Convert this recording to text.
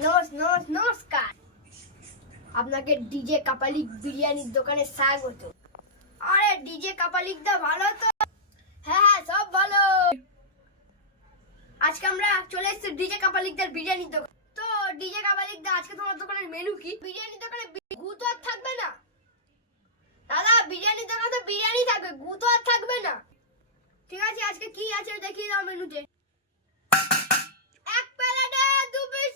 নমস্কার, আপনাকে ডিজে কাপালিক বিরিয়ানির দোকানে স্বাগত। আরে ডিজে কাপালিক দা ভালো তো? হ্যাঁ, সব ভালো। আজকে আমরা চলে এসেছি ডিজে কাপালিকদার বিরিয়ানির দোকান। তো ডিজে কাপালিক দা, আজকে তোমার দোকানের মেনু কি? বিরিয়ানির দোকানে গু তো আর থাকবে না দাদা, বিরিয়ানির দোকানে তো বিরিয়ানি থাকবে, গু তো আর থাকবে না। ঠিক আছে, আজকে কি আছে দেখিয়ে দাও মেনুতে। এক প্লেটে 2 পিস